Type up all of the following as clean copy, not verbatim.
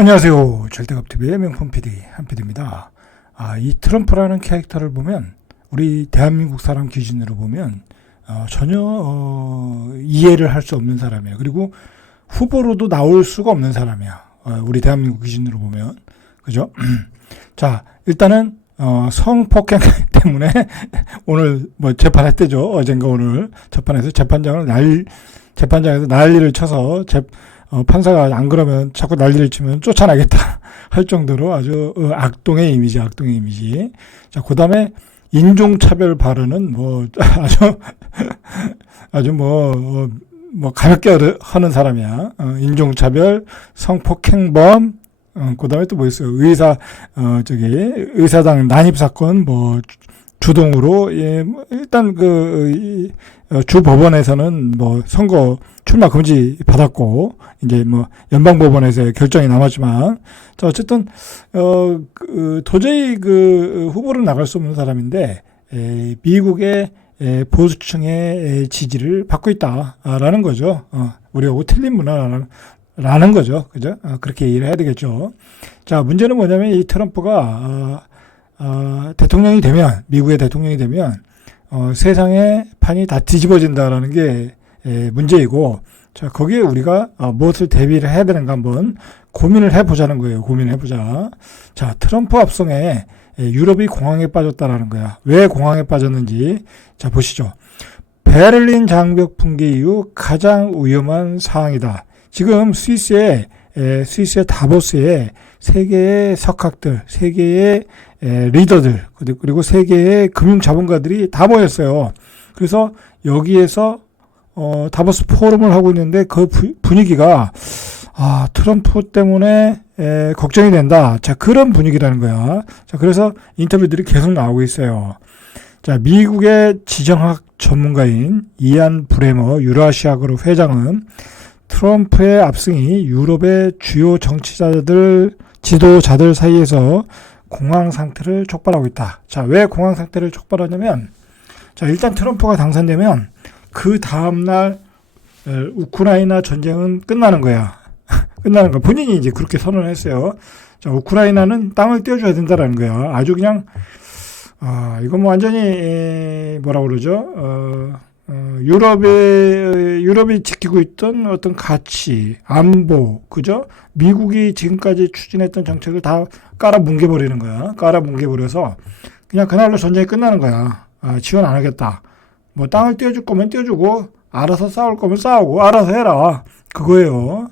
안녕하세요. 절대갑TV의 명품 PD 한PD입니다. 이 트럼프라는 캐릭터를 보면 우리 대한민국 사람 기준으로 보면 전혀 이해를 할 수 없는 사람이에요. 그리고 후보로도 나올 수가 없는 사람이야. 우리 대한민국 기준으로 보면. 그죠? 자, 일단은 성폭행 때문에 오늘 뭐 재판했대죠. 어젠가 오늘 재판에서 재판장에서 난리를 쳐서 판사가 안 그러면 자꾸 난리를 치면 쫓아나겠다 할 정도로 아주 악동의 이미지. 자, 그 다음에 인종차별 발언은 아주 가볍게 하는 사람이야. 인종차별, 성폭행범, 그 다음에 또 뭐 있어요? 의사당 난입사건, 주동으로, 일단 주 법원에서는 선거 출마 금지 받았고, 이제 연방법원에서의 결정이 남았지만, 자, 어쨌든, 도저히 후보로 나갈 수 없는 사람인데, 미국의 보수층의 지지를 받고 있다라는 거죠. 우리하고 틀린 문화라는 거죠. 그죠? 그렇게 이해를 해야 되겠죠. 자, 문제는 뭐냐면 이 트럼프가, 대통령이 되면, 미국의 대통령이 되면, 세상의 판이 다 뒤집어진다라는 게 문제이고, 자, 거기에 우리가 무엇을 대비를 해야 되는가 한번 고민을 해보자는 거예요. 자, 트럼프 합성에 유럽이 공황에 빠졌다라는 거야. 왜 공황에 빠졌는지, 자, 보시죠. 베를린 장벽 붕괴 이후 가장 위험한 상황이다. 지금 스위스의 다보스에 세계의 석학들, 세계의 리더들, 그리고 세계의 금융자본가들이 다 모였어요. 그래서 여기에서 다보스 포럼을 하고 있는데 그 분위기가 트럼프 때문에 걱정이 된다. 자, 그런 분위기라는 거야. 자, 그래서 인터뷰들이 계속 나오고 있어요. 자, 미국의 지정학 전문가인 이안 브레머 유라시아그룹 회장은 트럼프의 압승이 유럽의 주요 지도자들 사이에서 공황 상태를 촉발하고 있다. 자, 왜 공황 상태를 촉발하냐면, 자, 일단 트럼프가 당선되면 그 다음날 우크라이나 전쟁은 끝나는 거야. 본인이 이제 그렇게 선언을 했어요. 자, 우크라이나는 땅을 떼어줘야 된다라는 거야. 아주 그냥, 이건 완전히, 뭐라 그러죠? 유럽이 지키고 있던 어떤 가치, 안보, 그죠? 미국이 지금까지 추진했던 정책을 다 깔아뭉개버리는 거야. 깔아뭉개버려서 그냥 그날로 전쟁이 끝나는 거야. 지원 안 하겠다. 땅을 떼어줄 거면 떼어주고, 알아서 싸울 거면 싸우고, 알아서 해라. 그거예요.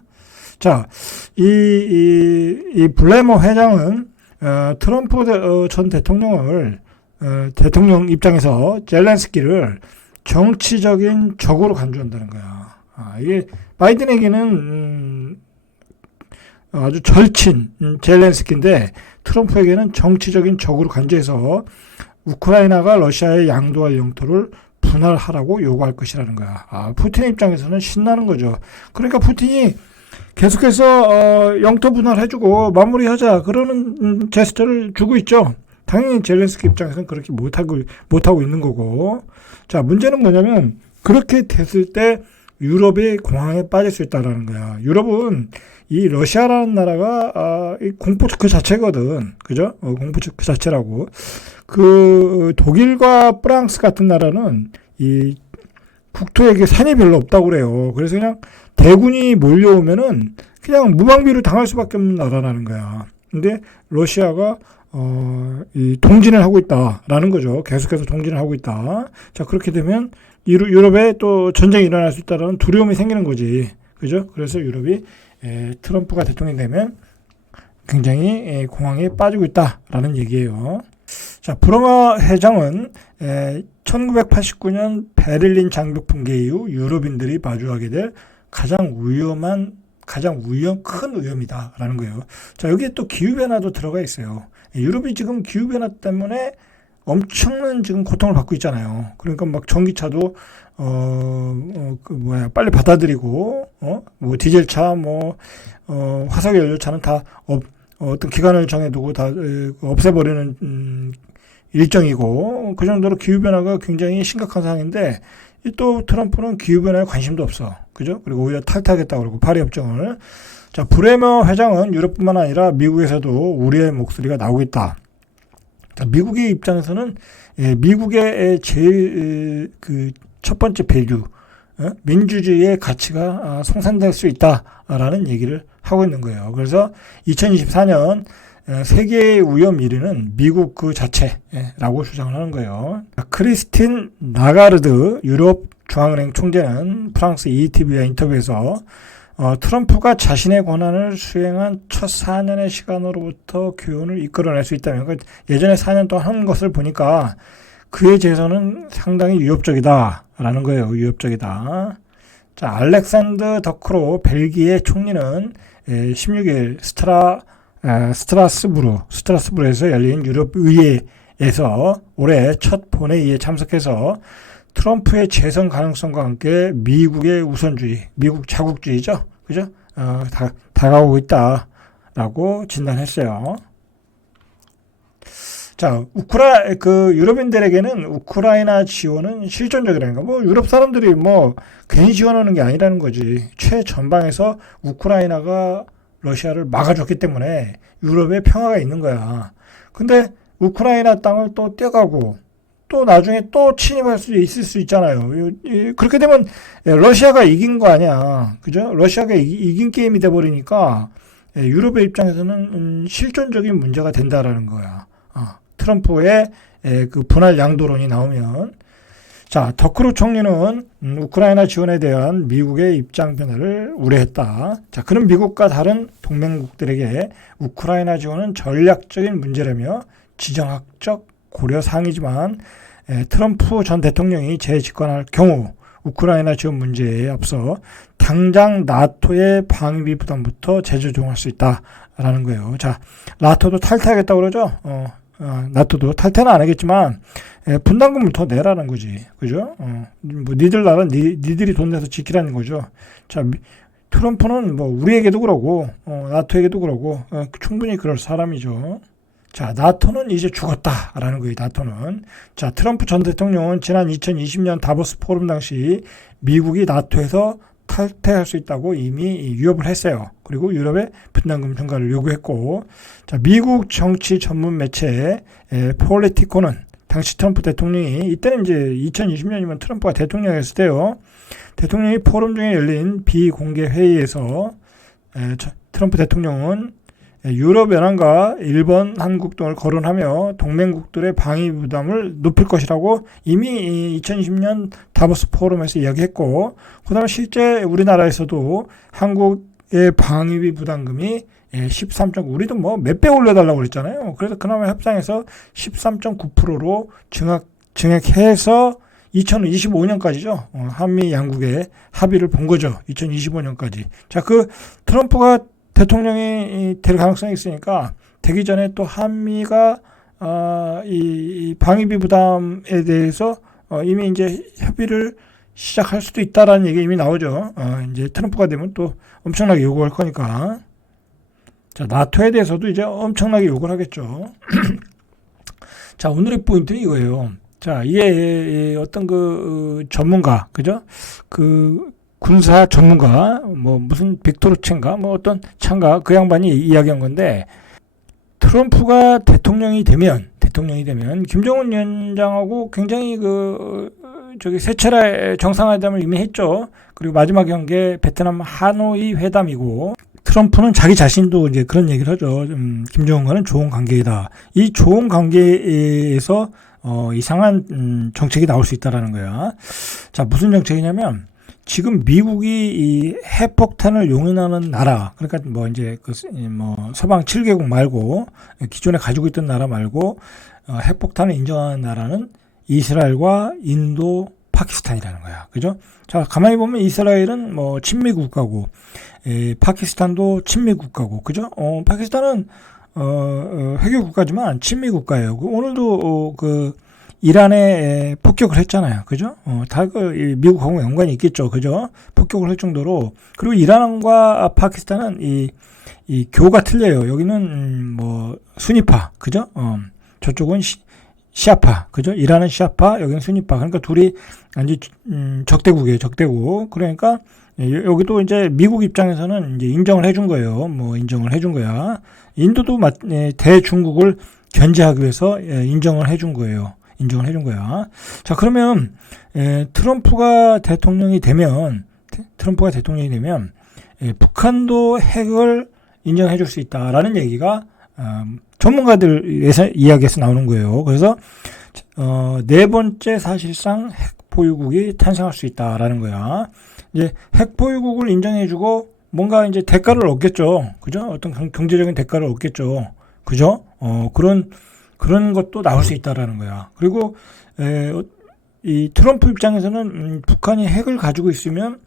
자, 이 블레머 회장은, 트럼프 전 대통령을, 대통령 입장에서 젤렌스키를 정치적인 적으로 간주한다는 거야. 이게 바이든에게는 아주 절친 젤렌스키인데 트럼프에게는 정치적인 적으로 간주해서 우크라이나가 러시아에 양도할 영토를 분할하라고 요구할 것이라는 거야. 푸틴 입장에서는 신나는 거죠. 그러니까 푸틴이 계속해서 영토 분할해주고 마무리하자 그러는 제스처를 주고 있죠. 당연히 젤렌스키 입장에서는 그렇게 못하고 있는 거고. 자, 문제는 뭐냐면 그렇게 됐을 때 유럽이 공황에 빠질 수 있다는 거야. 유럽은 이 러시아라는 나라가 공포 그 자체거든. 그죠? 공포 그 자체라고. 독일과 프랑스 같은 나라는 이 국토에 산이 별로 없다고 그래요. 그래서 그냥 대군이 몰려오면은 그냥 무방비로 당할 수밖에 없는 나라라는 거야. 근데 러시아가 동진을 하고 있다라는 거죠. 계속해서 동진을 하고 있다. 자, 그렇게 되면 유럽에 또 전쟁이 일어날 수 있다는 두려움이 생기는 거지. 그죠? 그래서 유럽이 트럼프가 대통령이 되면 굉장히 공황에 빠지고 있다라는 얘기예요. 자, 브레머 회장은 1989년 베를린 장벽 붕괴 이후 유럽인들이 마주하게 될 가장 큰 위험이다라는 거예요. 자, 여기에 또 기후변화도 들어가 있어요. 유럽이 지금 기후변화 때문에 엄청난 지금 고통을 받고 있잖아요. 그러니까 전기차도, 빨리 받아들이고, 디젤차, 화석연료차는 다, 어떤 기간을 정해두고 다, 없애버리는, 일정이고, 그 정도로 기후변화가 굉장히 심각한 상황인데, 또 트럼프는 기후변화에 관심도 없어. 그죠? 그리고 오히려 탈퇴하겠다고 그러고, 파리협정을. 자, 브레머 회장은 유럽뿐만 아니라 미국에서도 우리의 목소리가 나오고 있다. 자, 미국의 입장에서는 미국의 제일 그 첫 번째 밸류, 민주주의의 가치가 송산될 수 있다라는 얘기를 하고 있는 거예요. 그래서 2024년 세계의 위험 1위는 미국 그 자체라고 주장을 하는 거예요. 크리스틴 라가르드 유럽 중앙은행 총재는 프랑스 ETV와 인터뷰에서 트럼프가 자신의 권한을 수행한 첫 4년의 시간으로부터 교훈을 이끌어낼 수 있다면, 그러니까 예전에 4년 동안 한 것을 보니까 그의 재선은 상당히 위협적이다라는 거예요. 위협적이다. 자, 알렉산더 더크로 벨기에 총리는 16일 스트라스부르에서 열린 유럽 의회에서 올해 첫 본회의에 참석해서 트럼프의 재선 가능성과 함께 미국의 우선주의, 미국 자국주의죠, 그죠? 다가오고 있다라고 진단했어요. 자, 유럽인들에게는 우크라이나 지원은 실존적이라는 거. 유럽 사람들이 괜히 지원하는 게 아니라는 거지. 최전방에서 우크라이나가 러시아를 막아줬기 때문에 유럽에 평화가 있는 거야. 근데 우크라이나 땅을 또 떼가고 또 나중에 또 침입할 수 있을 수 있잖아요. 그렇게 되면 러시아가 이긴 거 아니야. 그죠? 러시아가 이긴 게임이 돼버리니까 유럽의 입장에서는 실존적인 문제가 된다라는 거야. 트럼프의 그 분할 양도론이 나오면. 자, 더크루 총리는 우크라이나 지원에 대한 미국의 입장 변화를 우려했다. 자, 그는 미국과 다른 동맹국들에게 우크라이나 지원은 전략적인 문제라며 지정학적 고려 사항이지만 트럼프 전 대통령이 재집권할 경우 우크라이나 지원 문제에 앞서 당장 나토의 방위비 부담부터 재조정할 수 있다라는 거예요. 자, 나토도 탈퇴하겠다고 그러죠. 나토도 탈퇴는 안 하겠지만 분담금을 더 내라는 거지, 그죠? 니들 나라 니들이 돈 내서 지키라는 거죠. 자, 트럼프는 우리에게도 그러고 나토에게도 그러고 충분히 그럴 사람이죠. 자, 나토는 이제 죽었다라는 거예요. 나토는. 자, 트럼프 전 대통령은 지난 2020년 다보스 포럼 당시 미국이 나토에서 탈퇴할 수 있다고 이미 위협을 했어요. 그리고 유럽의 분담금 증가를 요구했고, 자, 미국 정치 전문 매체 폴리티코는 당시 트럼프 대통령이, 이때는 이제 2020년이면 트럼프가 대통령이었을 때요. 대통령이 포럼 중에 열린 비공개 회의에서 트럼프 대통령은 유럽연합과 일본, 한국 등을 거론하며 동맹국들의 방위 부담을 높일 것이라고 이미 2020년 다보스 포럼에서 이야기했고, 그 다음에 실제 우리나라에서도 한국의 방위비 부담금이 13.9, 우리도 몇 배 올려달라고 그랬잖아요. 그래서 그나마 협상에서 13.9%로 증액해서 2025년까지죠. 한미 양국의 합의를 본 거죠. 2025년까지. 자, 트럼프가 대통령이 될 가능성이 있으니까 되기 전에 또 한미가 이 방위비 부담에 대해서 이미 이제 협의를 시작할 수도 있다라는 얘기 이미 나오죠. 이제 트럼프가 되면 또 엄청나게 요구할 거니까. 자, 나토에 대해서도 이제 엄청나게 요구를 하겠죠. 자, 오늘의 포인트는 이거예요. 자, 이게 어떤 전문가, 그죠? 군사 전문가, 무슨 빅토르첸가, 어떤 창가, 그 양반이 이야기한 건데, 트럼프가 대통령이 되면, 김정은 위원장하고 굉장히 세 차례 정상회담을 이미 했죠. 그리고 마지막 한 게 베트남 하노이 회담이고, 트럼프는 자기 자신도 이제 그런 얘기를 하죠. 김정은과는 좋은 관계이다. 이 좋은 관계에서, 이상한 정책이 나올 수 있다라는 거야. 자, 무슨 정책이냐면, 지금 미국이 이 핵폭탄을 용인하는 나라, 그러니까 서방 7개국 말고, 기존에 가지고 있던 나라 말고, 핵폭탄을 인정하는 나라는 이스라엘과 인도, 파키스탄이라는 거야. 그죠? 자, 가만히 보면 이스라엘은 친미 국가고, 파키스탄도 친미 국가고, 그죠? 파키스탄은, 회교 국가지만 친미 국가예요. 오늘도 이란에 폭격을 했잖아요. 그죠? 다 미국하고 연관이 있겠죠. 그죠? 폭격을 할 정도로. 그리고 이란과 파키스탄은 이 교가 틀려요. 여기는 수니파. 그죠? 저쪽은 시아파. 그죠? 이란은 시아파, 여기는 수니파. 그러니까 둘이 완전 적대국이에요. 적대국. 그러니까 여기도 이제 미국 입장에서는 이제 인정을 해준 거예요. 뭐 인정을 해준 거야. 인도도 대중국을 견제하기 위해서 인정을 해준 거예요. 인정을 해준 거야. 자, 그러면 트럼프가 대통령이 되면 북한도 핵을 인정해 줄 수 있다라는 얘기가 전문가들 이야기에서 나오는 거예요. 그래서 네 번째 사실상 핵 보유국이 탄생할 수 있다라는 거야. 이제 핵 보유국을 인정해주고 뭔가 이제 대가를 얻겠죠. 그죠? 어떤 경제적인 대가를 얻겠죠. 그죠? 그런 것도 나올 수 있다라는 거야. 그리고 이 트럼프 입장에서는 북한이 핵을 가지고 있으면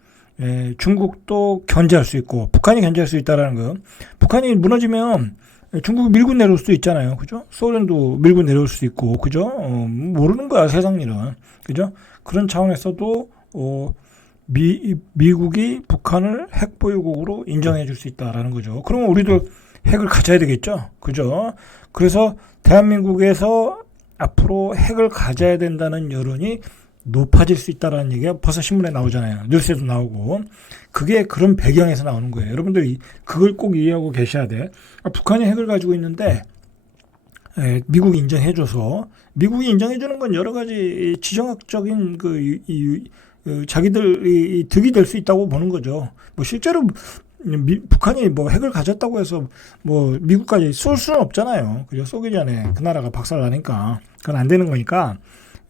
중국도 견제할 수 있고 북한이 견제할 수 있다라는 거. 북한이 무너지면 중국이 밀고 내려올 수도 있잖아요. 그죠? 소련도 밀고 내려올 수도 있고, 그죠? 모르는 거야, 세상 일은. 그죠? 그런 차원에서도, 미국이 북한을 핵 보유국으로 인정해 줄 수 있다라는 거죠. 그러면 우리도 핵을 가져야 되겠죠? 그죠? 그래서 대한민국에서 앞으로 핵을 가져야 된다는 여론이 높아질 수 있다라는 얘기가 벌써 신문에 나오잖아요. 뉴스에도 나오고. 그게 그런 배경에서 나오는 거예요. 여러분들이 그걸 꼭 이해하고 계셔야 돼. 북한이 핵을 가지고 있는데 미국이 인정해줘서 미국이 인정해주는 건 여러 가지 지정학적인 자기들이 득이 될 수 있다고 보는 거죠. 뭐 실제로 북한이 뭐 핵을 가졌다고 해서 뭐 미국까지 쏠 수는 없잖아요. 그죠? 쏘기 전에 그 나라가 박살나니까 그건 안 되는 거니까.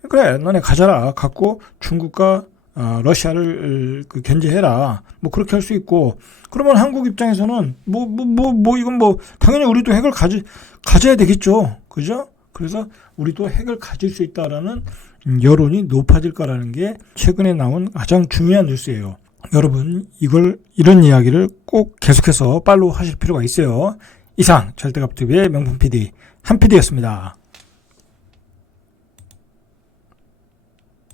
그래, 너네 가져라. 갖고 중국과 러시아를 견제해라. 뭐 그렇게 할 수 있고. 그러면 한국 입장에서는 이건 당연히 우리도 핵을 가져야 되겠죠. 그죠? 그래서 우리도 핵을 가질 수 있다라는 여론이 높아질 거라는 게 최근에 나온 가장 중요한 뉴스예요. 여러분, 이런 이야기를 꼭 계속해서 팔로우 하실 필요가 있어요. 이상 절대갑TV의 명품 PD 한 PD였습니다.